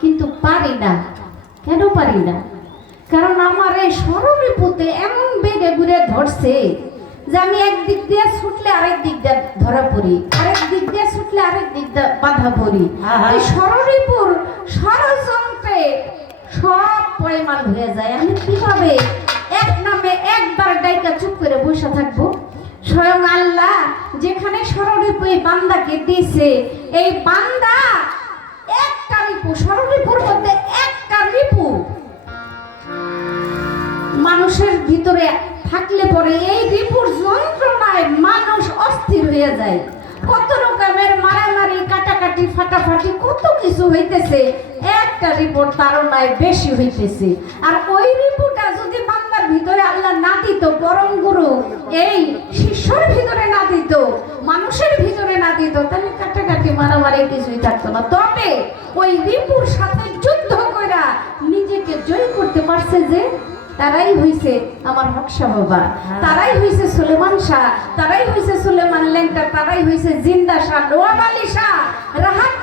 কিন্তু পারি না। কেন পারি না? কারণ আমার এই স্বরূপতে এমন বেগে ঘুরে ধরছে যে আমি একদিক দিয়ে ছুটলে আরেক দিক দিয়ে ধরা পড়ি, আরেক দিক দিয়ে ছুটলে আরেক দিক দিয়ে বাধা পড়ি। এই স্বরূপুর ষড়যন্ত্রে সব পয়মাল হয়ে যায়। আমি কিভাবে এক নামে একবার ডাইকা চুপ করে বসে থাকবো? স্বয়ং আল্লাহ যেখানে স্বরূপ বান্দাকে দিয়েছে, এই বান্দা একটা রিপু, স্বরূপুর মধ্যে একটা রিপু মানুষের ভিতরে থাকলে পরে এই রিপুর যন্ত্রণায় মানুষ অস্থির হয়ে যায়। কত রকমের মারামারি, কাটাকাটি, ফাটাফাটি, কত কিছু হইতেছে, একটা রিপোর্ট তারনায় বেশি হইতেছে। আর ওই রিপোর্টটা যদি বান্দার ভিতরে আল্লাহ না দিত, পরম গুরু এই শিষ্যর ভিতরে না দিত, মানুষের ভিতরে না দিত, তাহলে কাটাকাটি, মারামারি কিছুই থাকতো না। তবে ওই রিপুর সাথে যুদ্ধ কইরা নিজেকে জয় করতে পারছে যে, তারাই হইছে আমার হকশা বাবা, তারাই হইছে সুলেমান শাহ, তারাই হইছে সুলেমান লেংটা, তারাই হইছে জিন্দা শাহ, নোয়াব আলী শাহ, রাহাত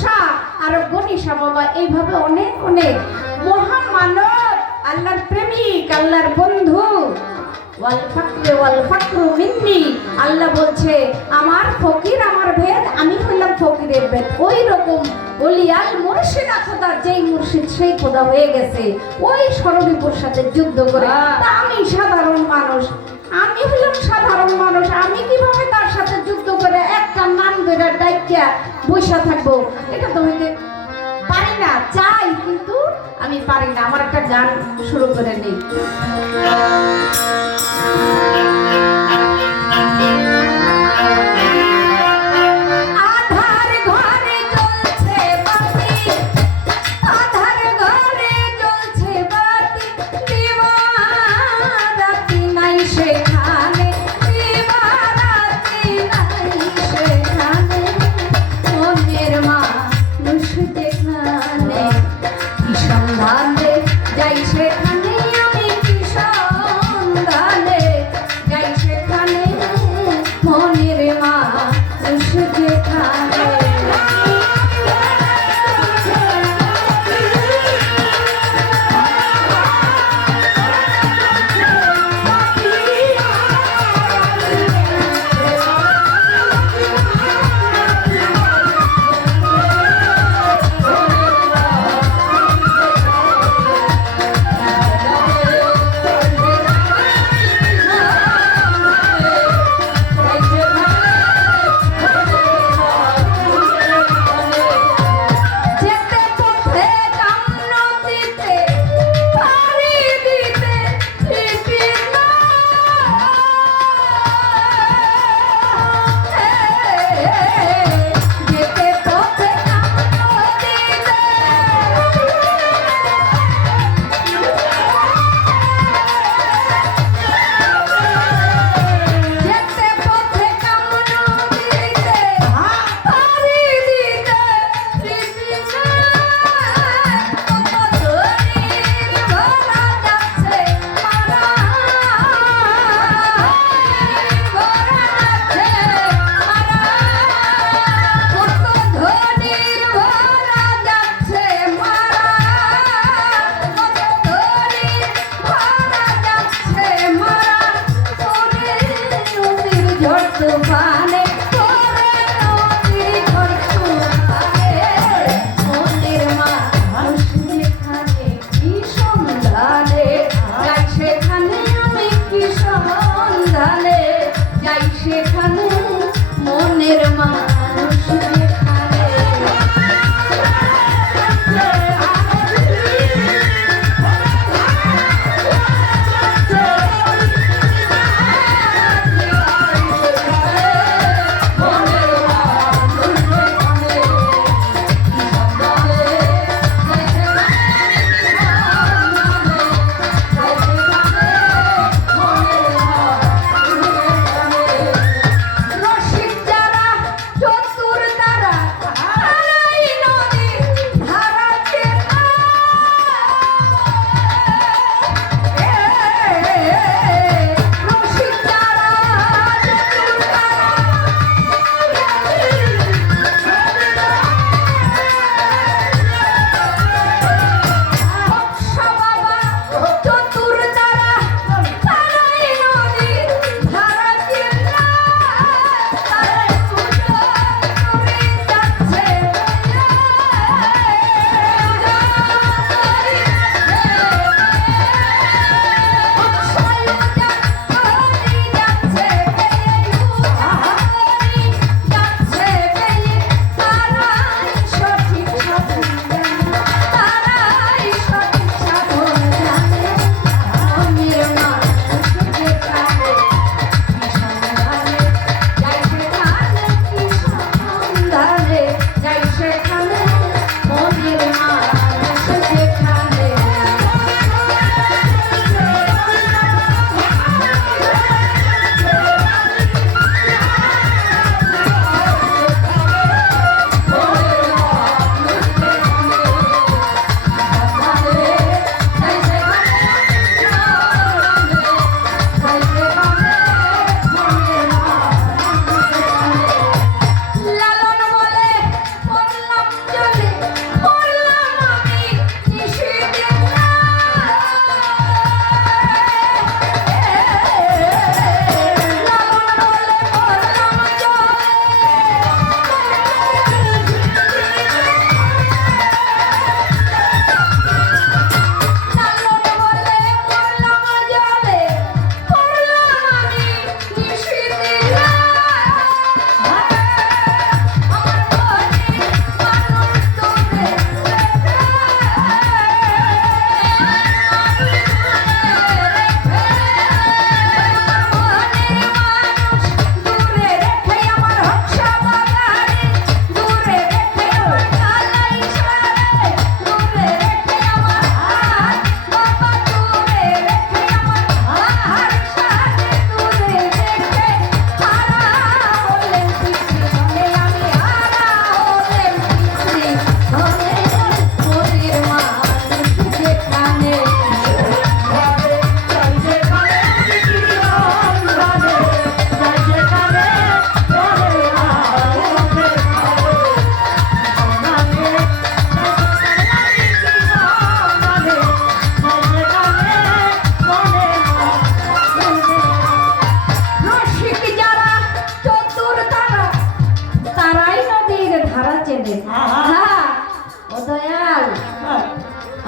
শাহ আর গনি শাহ বাবা। এইভাবে অনেক অনেক মহামানব, আল্লাহর প্রেমিক, আল্লাহর বন্ধু। ওয়াল ফাকরে ওয়াল ফাকরু মিন্নি, আল্লাহ বলছে আমার ফকির আমার ভেদ, আমি হইলাম ফকিরের ভেদ। ওই রকম ওলিয়াল মুর্শিদা খোদা, যেই মুর্শিদ সেই খোদা হয়ে গেছে ওই স্বরূপুর সাথে যুদ্ধ করে। তা আমি সাধারণ মানুষ, আমি হইলাম সাধারণ মানুষ, আমি কিভাবে তার সাথে যুদ্ধ করে একটা নাম ধরে ডাইকা বসে থাকবো? এটা তো হইতে পারি না। চাই কিন্তু আমি পারি না। আমার একটা গান শুরু করে নেই। যাই সেখানে আমি কি সন্ধানে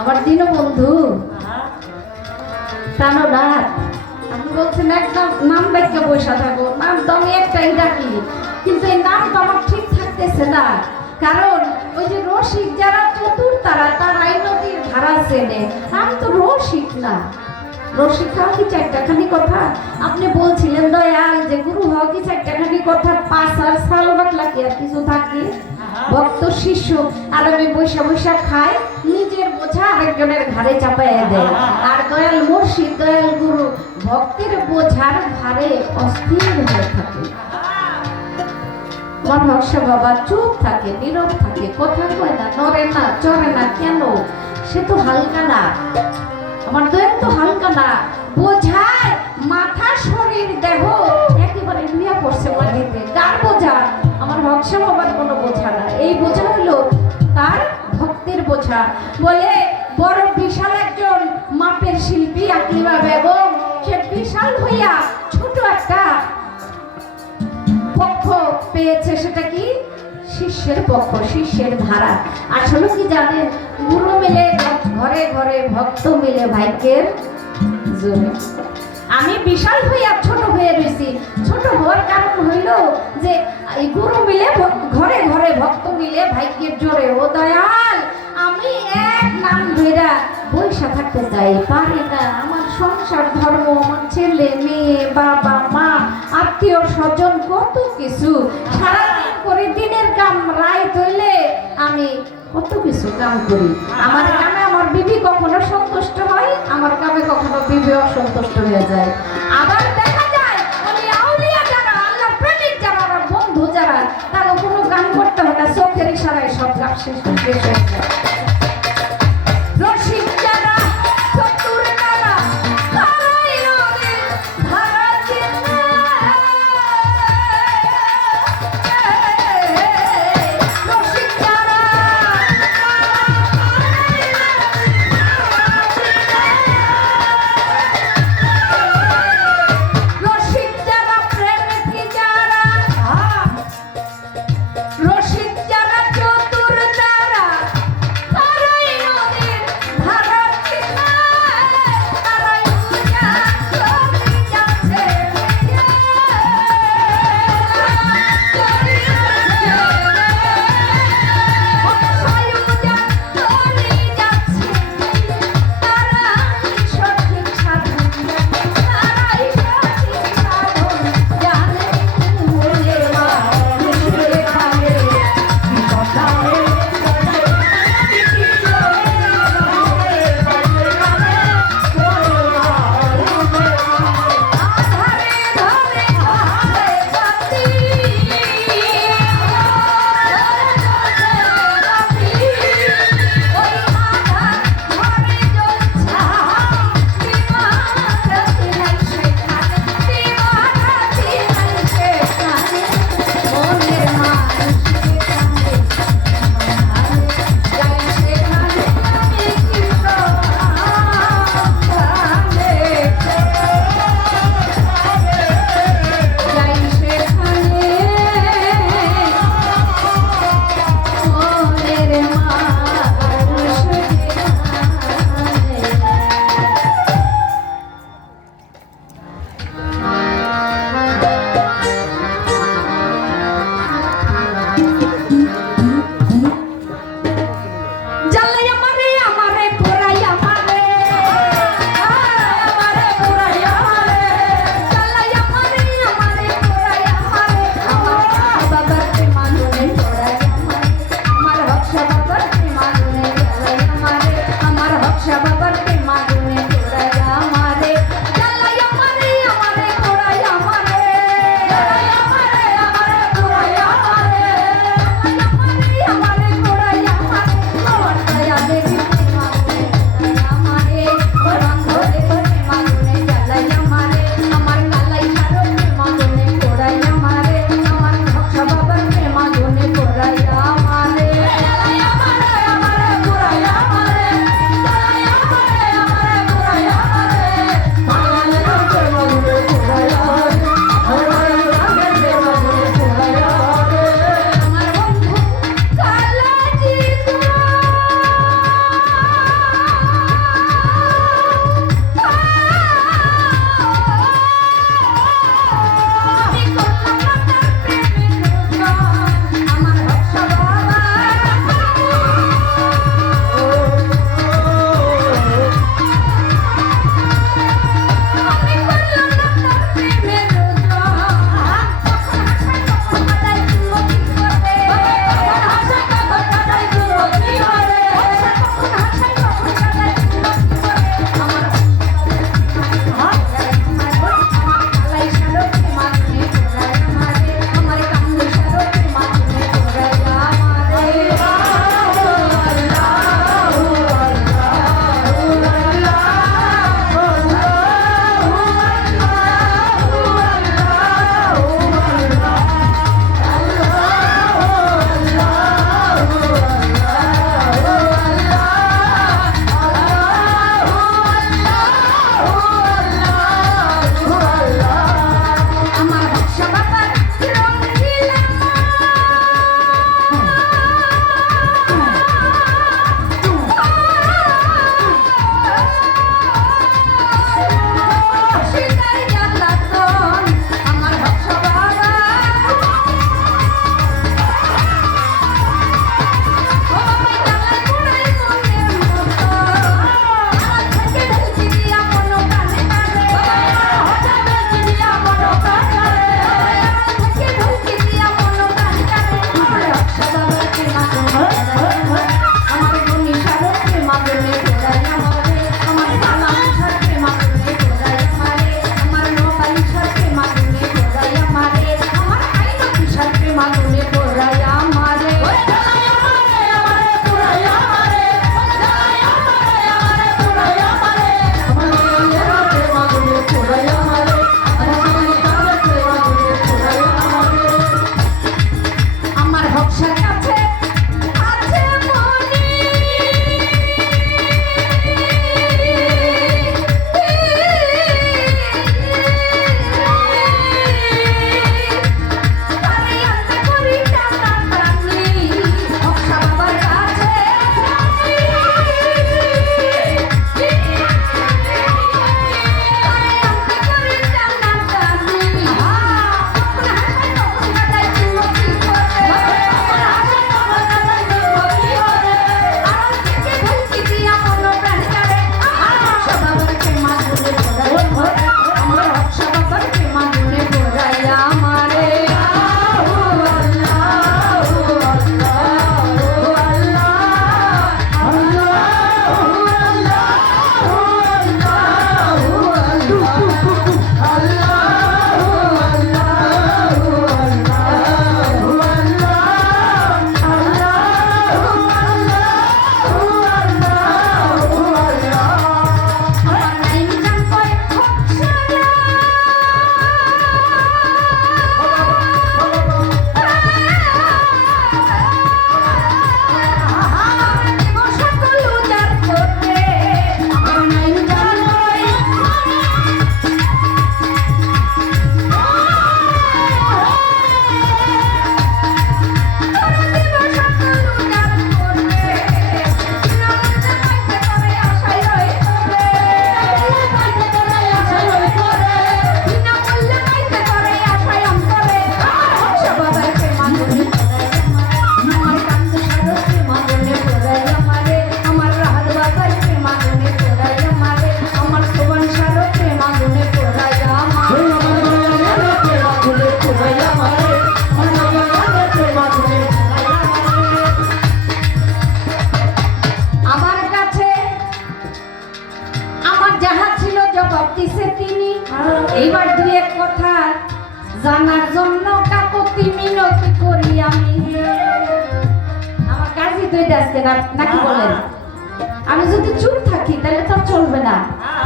আমার দীনবন্ধু প্রাণনাথ, আপনি বলছেন একদম নাম ব্যাখ্যা বৈশা থাকো, নাম তো আমি একটাই ডাকি, কিন্তু এই নাম তো আমার ঠিক থাকতেছে না। কারণ ওই যে রসিক যারা চতুর তারাই নদীর ধারা চেনে, আমি তো রসিক না। রসিক হওয়া কি চারটাখানি কথা? আপনি বলছিলেন দয়াল যে গুরু হওয়া কি চারটাখানি কথা, পাঁচ আর সাল বাটলা কি আর কিছু থাকে? ভক্ত শিষ্য আর আমি বৈশা বৈশা খাই, নিজের বোঝা আরেকজনের ঘাড়ে চাপাইয়া দেয়। আর দয়াল মুর্শিদ দয়াল গুরু ভক্তের বোঝার ভারে অস্থির হয়ে থাকে। আমার ভরসা বাবা চুপ থাকে, নীরব থাকে, কথা কয় না, নড়ে না, চড়ে না। কেন? সে তো হালকা না, আমার দয়াল তো হালকা না। বোঝায় মাথা শরীর দেহ একেবারে লুইয়া পড়ছে মাটিতে। কার বোঝা? আমার ভরসা বাবার কোনো বোঝা না। এই বোঝা হলো তার ভক্তের বোঝা। বলে বড় বিশাল একজন মাপের শিল্পী আকলিমা বেগম, সে বিশাল হইয়া ছোট একটা পক্ষ পেয়েছে। সেটা কি? শিষ্যের পক্ষ, শিষ্যের ধারা। আসলে কি জানেন, গুরু মিলে ঘরে ঘরে, ভক্ত মিলে ভাগ্যের জোরে। আমি বিশাল হইয়া ছোট হয়ে রয়েছি। ছোট হওয়ার কারণ হইল যে এই গুরু মিলে ঘরে ঘরে, ভক্ত মিলে ভাগ্যের জোরে। ও দয়াল, আমি এক নাম ধইরা বৈশা থাকতে চাই, পারি না। আমার সংসার ধর্ম, আমার ছেলে মেয়ে, বাবা মা, আত্মীয় স্বজন, কত কিছু সারাদিন করে। দিনের কাম রাইত হইলে আমি কত কিছু কাম করি। আমার কামে আমার বিবি কখনো সন্তুষ্ট হয়, আমার কামে কখনো বিবি অসন্তুষ্ট হয়ে যায়। আবার দেখা যায় ওই আউলিয়া যারা, আল্লাহর প্রেমিক যারা, বন্ধু যারা, তারা কোনো কাম করতে হয় না, চোখের ইশারায় সব কাজ শেষ হয়ে যায়। রসিক যারা, চতুর যারা, তারাই নদীর ধারা চেনে। রসিক যারা, রসিক যারা, প্রেমিক যারা, রসিক যারা, চতুর যারা, এইবার দুই এক কথা জানার জন্য কাকতি মিনতি করি আমি। আমার কাজই তো এটা আসছে না, নাকি বলেন? আমি যদি চুপ থাকি তাহলে তো চলবে না,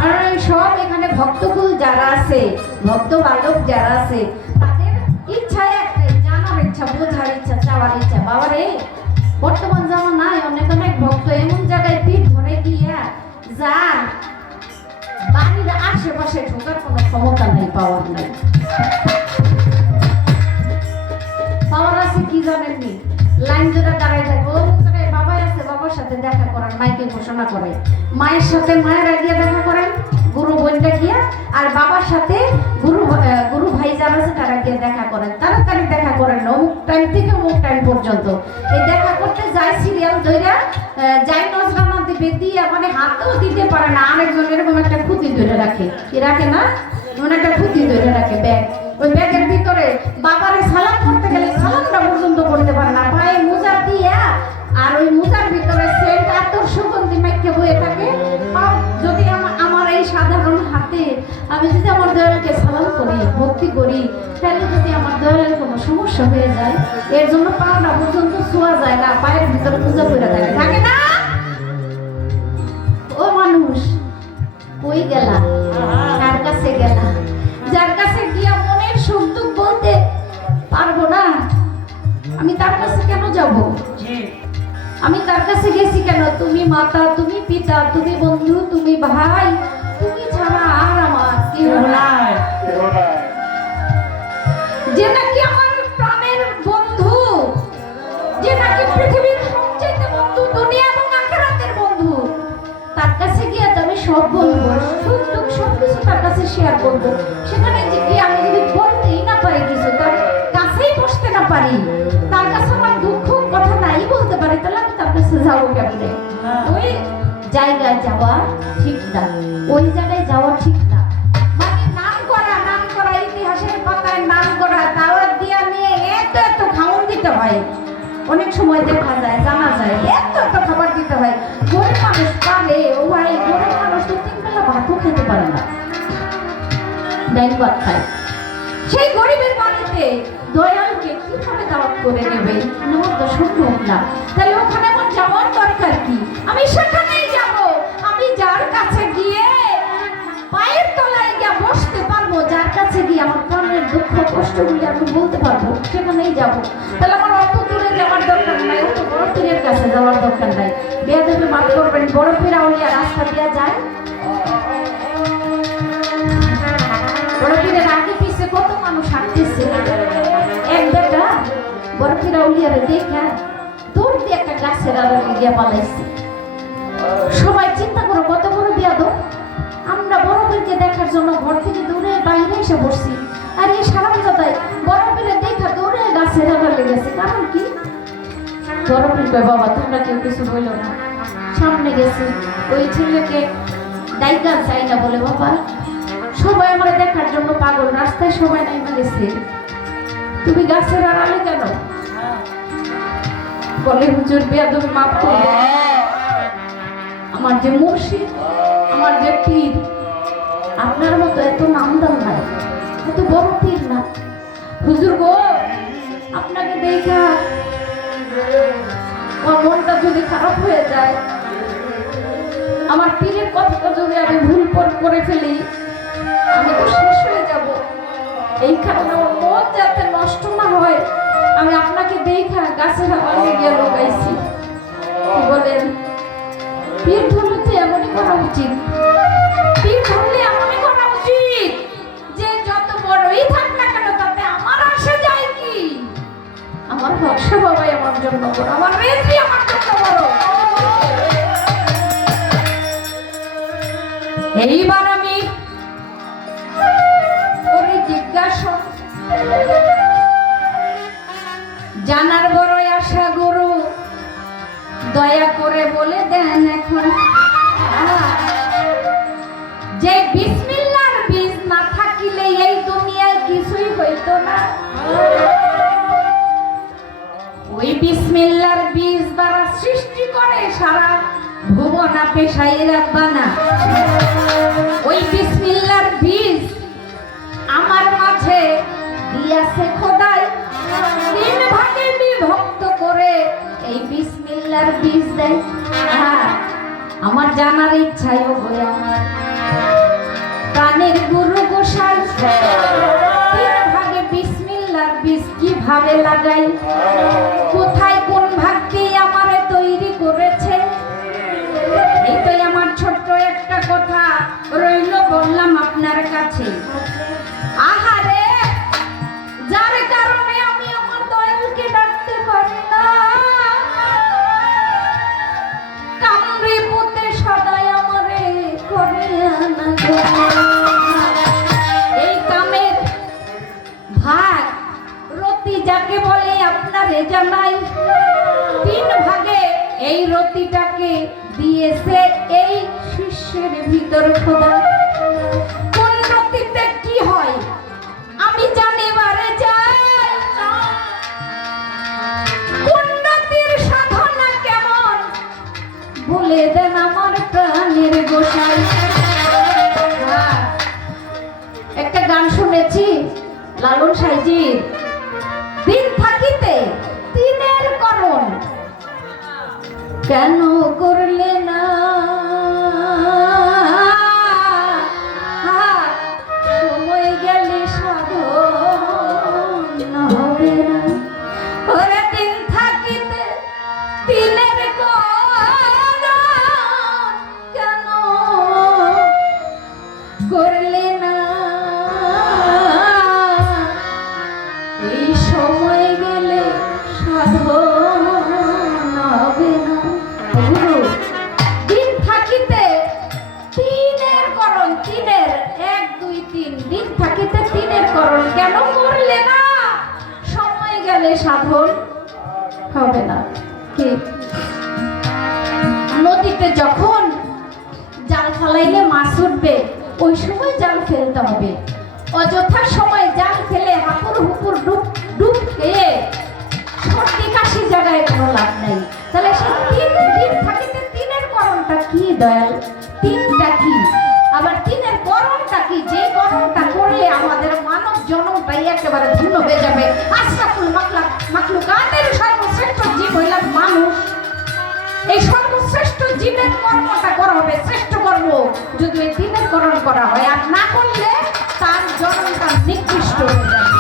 কারণ সব এখানে ভক্তকুল যারা আছে, ভক্ত বালক যারা আছে, তাদের ইচ্ছা একটাই, জানার ইচ্ছা, বোঝার ইচ্ছা, চাওয়ার ইচ্ছা। বাবারে বর্তমান জামানায় অনেক অনেক ভক্ত এমন জায়গায় পিঠ ধরে গিয়া যার বাড়ির আশেপাশে ঢোকার কোনো ক্ষমতা নেই, পাওয়ার নাই। পাওয়ার আছে কি জানেননি? লাইন ধরে দাঁড়াই থাকবো, বাবাই আছে, বাবার সাথে দেখা করেন, মাইকে ঘোষণা করে, মায়ের সাথে মায়েরা গিয়ে দেখা করেন, গুরু বোনটা গিয়া, আর বাবার সাথে গুরু ভাই যারা আছে তারা গিয়ে দেখা করেন, তাড়াতাড়ি দেখা করেন, অমুক টাইম থেকে অমুক টাইম পর্যন্ত। এই দেখা করতে যায় সিরিয়াল ধইরা যাই নজরানা দিবে দিয়া, মানে হাতেও দিতে পারে না, আরেকজন এরকম একটা খুঁতি ধরে রাখে, কি রাখে না, এমন একটা খুঁতি ধরে রাখে ব্যাগ, ওই ব্যাগের ভিতরে বাবারে সালাম করতে গেলে সালামটা পর্যন্ত করতে পারে না, পায়ে মোজা দিয়া, আর ওই মোজার ভিতরে সেন্ট আতর সুগন্ধি মাইকে বয়ে থাকে। যদি আমার এই সাধারণ হাতে আমি যদি আমার দয়ালকে সালাম করি, ভক্তি করি, তাহলে যদি আমার দয়ালের কোনো সমস্যা হয়ে যায়, এর জন্য পাওনা পর্যন্ত ছোঁয়া যায় না, পায়ের ভিতরে পূজা করে থাকে, থাকে না? ও মানুষ কই গেলা, কার কাছে গেলা? যার কাছে গিয়া মনের সুখ দুঃখ বলতে পারবো না, আমি তার কাছে কেন যাব? আমি তার কাছে গেছি কেন? তুমি মাতা, তুমি পিতা, তুমি বন্ধু, তুমি ভাই, তুমি ছাড়া আর আমার কেউ নাই। যে নাকি আমার প্রাণের বন্ধু, যে নাকি পৃথিবীর সবচেয়ে বন্ধু, দুনিয়া এবং আখিরাতের বন্ধু, তার কাছে গিয়ে তো আমি সব বলবো, সুখ দুঃখ সবকিছু তার কাছে শেয়ার করবো। সেখানে যে কি আমি যদি বলতেই না পারি, কিছু তার কাছেই বসতে না পারি, তার কাছে আমার দুঃখ কথা নাই বলতে পারি, তাহলে আমি তার কাছে যাবো কেমনে? ওই জায়গায় যাওয়া ঠিক না, ওই জায়গায় যাওয়া ঠিক না। মানে নাম করা ইতিহাসের পাতায় নাম করা, দাওয়াত দিয়া নিয়ে এত এত খাওয়ার দিতে হয়, অনেক সময় দেখা যায়, জানা যায়, এত এত খাবার দিতে হয়। গরিব মানুষ পারে, ও ভাই, গরিব মানুষ তো 3 বেলা ভাতও খেতে পারে না, ডাইল ভাত খায়। সেই গরিবের বাড়িতে দয়ালকে কিভাবে দাওয়াত করে নেবে? নেওয়ার তো সম্ভব না। তাহলে ওখানে আমার যাওয়ার দরকার কি? আমি সেখানেই যাব, আমি যার কাছে গিয়ে পায়ের তলায় গিয়ে বসতে পারবো, যার কাছে গিয়ে আমার প্রাণের দুঃখ কষ্টগুলি আমি বলতে পারবো, সেখানেই যাব। তাহলে আমার অত দূরে যাওয়ার দরকার নাই, অত বড় পীরের কাছে যাওয়ার দরকার নাই। বেয়াদবি মাফ করবেন, বড় পীর আউলিয়া রাস্তা দিয়া যায়, বড় পীরের আগে পিছে কত মানুষ হাঁটতেছে। এক বেটা বড় পীর আউলিয়ারে দেখা দৌড় দিয়ে একটা গাছের আড়ালে গিয়ে পালাইছে। সবাই চিন্তা করো কত বড় বেয়াদব। আমরা বড় পীরকে দেখার জন্য ঘর থেকে দৌড়ে বাইরে এসে বসছি, আর এই সারামজাদায় বড় পীরের দেখা দৌড়ে গাছের আড়ালে গেছে। কারণ কি? বড় পীর কয়, বাবা তোমরা কেউ কিছু বললো না। সামনে গেছে, ওই ছেলেকে ডাইকা চাই না বলে, বাবা সবাই আমার দেখার জন্য পাগল, রাস্তায় সবাই নাই গেছে, তুমি গাছের আড়ালে কেন? বলে, হুজুর বেয়াদবি মাফ করবে, আমার যে মুর্শিদ, আমার যে পীর, আপনার মতো এত নামদাম নাই, এত বড় পীর না। হুজুর গো, আপনাকে দেখা আমার মনটা যদি খারাপ হয়ে যায়, আমার পীরের কথাটা যদি আমি ভুল করে ফেলি, আমি তো শেষ হয়ে যাব। এই কারণে আমার মন যাতে নষ্ট না হয়, আমি আপনাকে দেখা গাছের আড়ালে গিয়ে লগাইছি। বলেন, পীর ধরলে তো এমনই করা উচিত, পীর ধরলে এমনই করা উচিত যে যত বড়ই থাক না কেন তাতে আমার আসে যায় কি? আমার ভরসা বাবাই আমার জন্য বড়, আমার রেজি আমার জন্য বড়। এইবার আমি ওরে জিজ্ঞাসা, জানার বড়ই আশা গুরু, দয়া করে বলে দেন এখন, যে বিসমিল্লাহর বীজ না থাকিলে এই দুনিয়ায় কিছুই হইতো না। ওই বিসমিল্লাহর বীজ দ্বারা সৃষ্টি করে সারা ভুবনা পেশাই রাব্বানা। ওই বিসমিল্লাহর বীজ আমার মাঝে দিয়াছে খোদাই, 3 ভাগে বিভক্ত করে এই বিসমিল্লাহর বীজ দেয়। আমার জানার ইচ্ছাই হয়ে আমার প্রাণের গুরু গোসাই 3 ভাগে বিসমিল্লাহর বীজ কিভাবে লাগাই, কোথায় কোন ভাগকে আমারে তৈরি করেছে, এইটাই আমার ছোট্ট একটা কথা রইল বললাম আপনার কাছে। আহারে, যার কারণে আমি আমার দয়ালকে ডাকতে পারি না, কামড়ে পুঁতে সদাই আমারে করে আনা গো। এই কামের ভাগ রতি যাকে বলে আপনারে জানাই, 3 ভাগে এই রতিটাকে দিয়েছে এই শিষ্যের ভিতর খোদা। কোন রতিতে কি হয় আমি জানিবারে চাই, কোন রতির সাধনা কেমন বলে দেন আমার প্রাণের গোসাই। একটা গান শুনেছি লালন সাইজির, দিন থাকিতে দিনের করণ কেন করলে না, সময় গেলে সাধন হবে না। ওরে দিন থাকিতে দিনের করণ কেন করলে না, এই সময় গেলে সাধন হবে না। দিন থাকিতে তিনের করণ, 3-এর 1 2 3, দিন থাকিতে 3-এর করণ কেন করলে না, সময় গেলে সাধন হবে না। কি নদীতে যখন জাল ফেলাইলে মাছ উঠবে, ওই সময় জাল ফেলতে হবে। অযথা সময় জাল ফেলে হাপুর হুপুর ডুব খেয়ে সর্দি কাশি জায়গায় কোনো লাভ নেই। তাহলে সে 3 দিন থাকিতে 3-এর করণটা কি দয়াল, 3টা কি, আবার 3-এর করণটা কি, যে করণটা করে আমাদের মানব জনমটাই একেবারে ধন্য হয়ে যাবে। আশরাফুল মাখলুকাতের সর্বশ্রেষ্ঠ জীব হইলাম মানুষ। এই সর্বশ্রেষ্ঠ জীবের কর্মটা করা হবে, শ্রেষ্ঠ কর্ম যদি এই 3-এর করণ করা হয়, আর না করলে তার জনমটা নিকৃষ্ট হয়ে যাবে।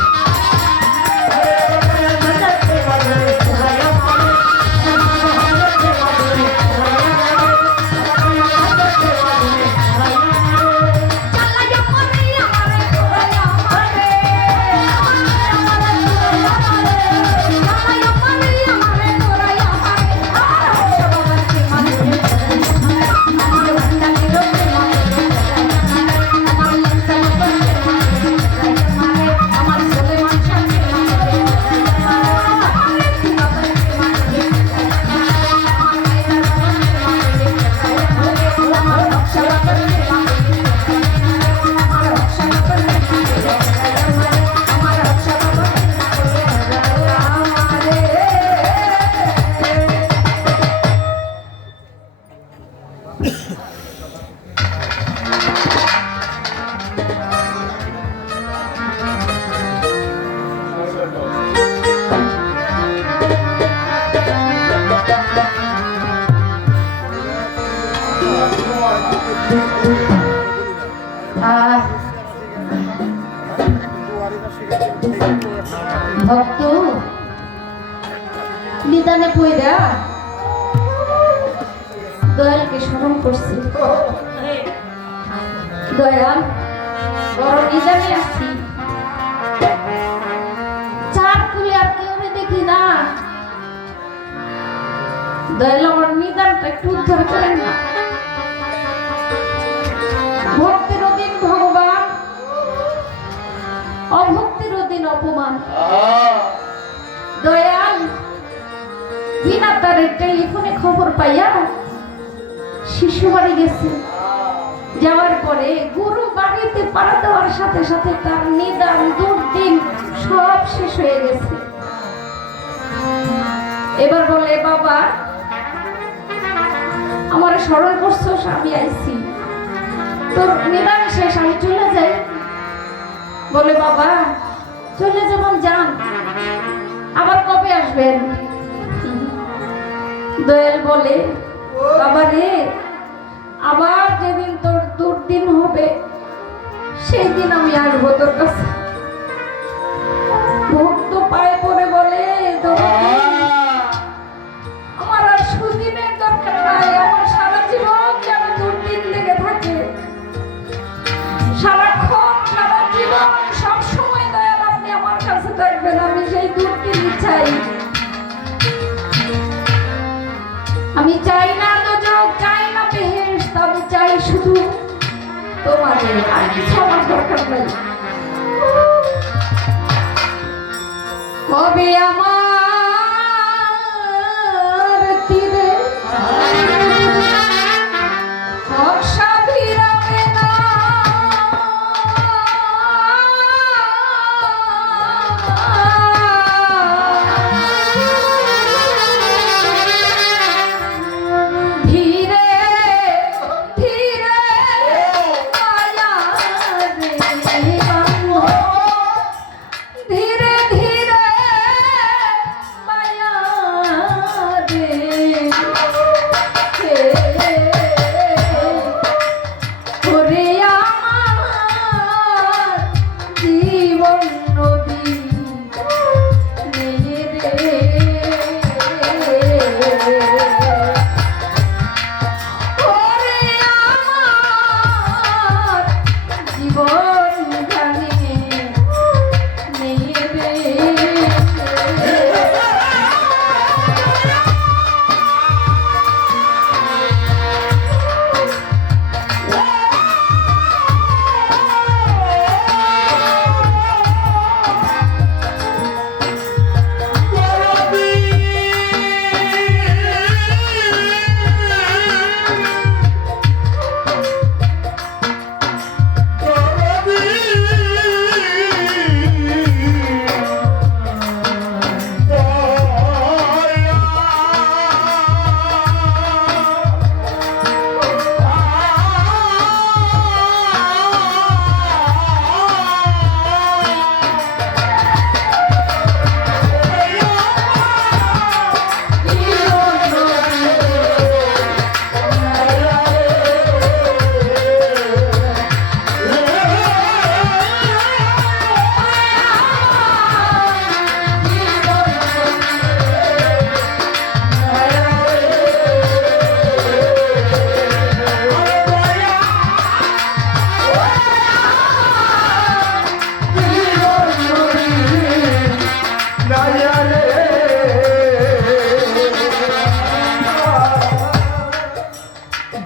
ভক্ত নিদানে পয়রা দয়ালকে স্মরণ করছি। দয়াল বড় নিদানে আছি, চার কুলে আর কেউ দেখি না। দয়াল আমার নিদানটা একটু উদ্ধার করেন না। ভক্তের দিন ভগবান, অভক্তির দিন অপমান। দয়াল বিনা তার টেলিফোনে খবর পাইয়া শিশু বাড়ি গেছে। যাওয়ার পরে গুরু বাড়িতে পাড়া দেওয়ার সাথে সাথে তার নিদান দুর্দিন সব শেষ হয়ে গেছে। এবার বলে, বাবা আমার স্মরণ করছো, আমি আইছি, তোর নিদান শেষ, আমি চলে যাই। বলে বাবা চলে যেমন যান, আবার কবে আসবেন? দয়াল বলে বাবা রে, আবার যেদিন তোর দুর্দিন হবে সেই দিন আমি আসবো তোর কাছে। ভক্ত পায়ে পড়ে বলে আমার আর সুদিনের দরকার নাই, আমার সারা জীবন যেন দুর্দিন লেগে থাকে, সারাক্ষণ সারা জীবন সব সময় দয়াল আপনি আমার কাছে থাকবেন, আমি সেই দুর্দিন চাই। আমি চাই না দোজখ, চাই না বেহেশত, আমি চাই শুধু তোমাদের, আর কিছু আমার দরকার নাই। কবে আমার তীরে বর্ষা ভিড়াবে না, ধীরে ধীরে মায়া রে বাঁধো, ধীরে ধীরে মায়া রে ওরে আমার জীবন নদী নিয়ে রে, ওরে আমার জীবন জানে নিয়ে রে।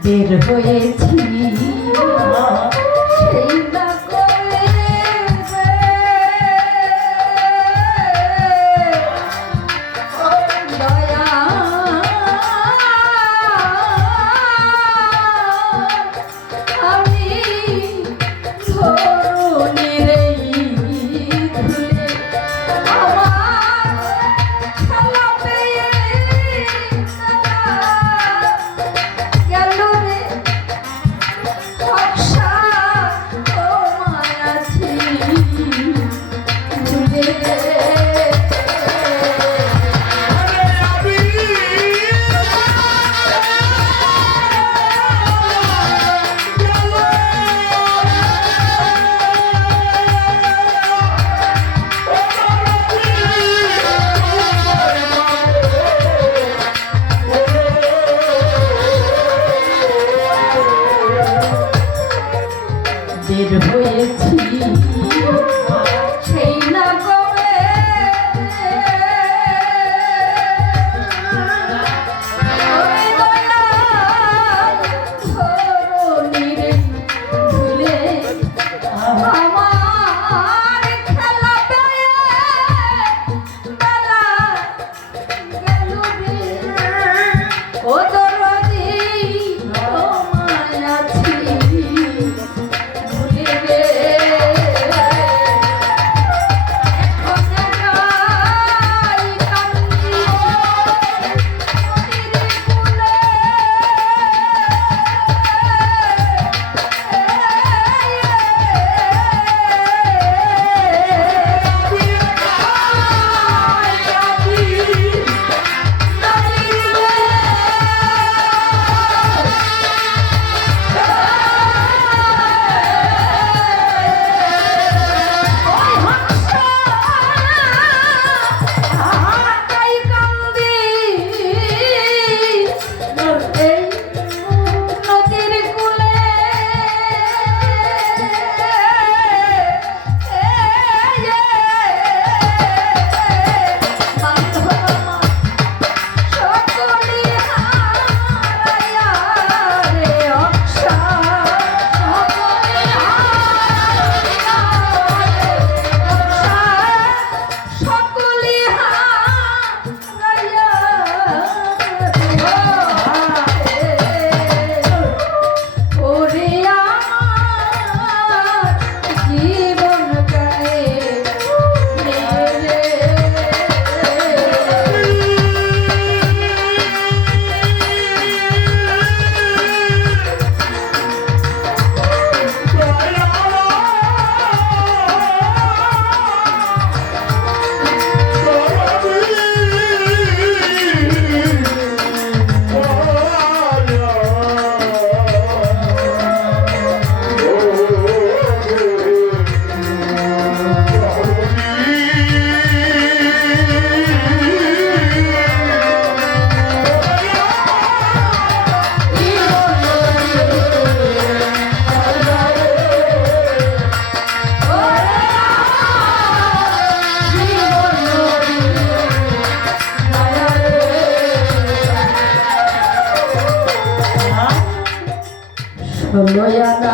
বের হয়েছি সেই না করে দয়া, আমি ধরুনির ধুলে আমার খেলা পেয়ে গেল রে, বর্ষা তোমায় আছি ভুলে রে। বের হয়েছি সেই না কবে, ওরে দয়াল ধরুনির ধুলে আমার খেলা পেয়ে বেলা গেল রে, ও দরদি তোমায় আছি ভুলে রে। ষোলো আনা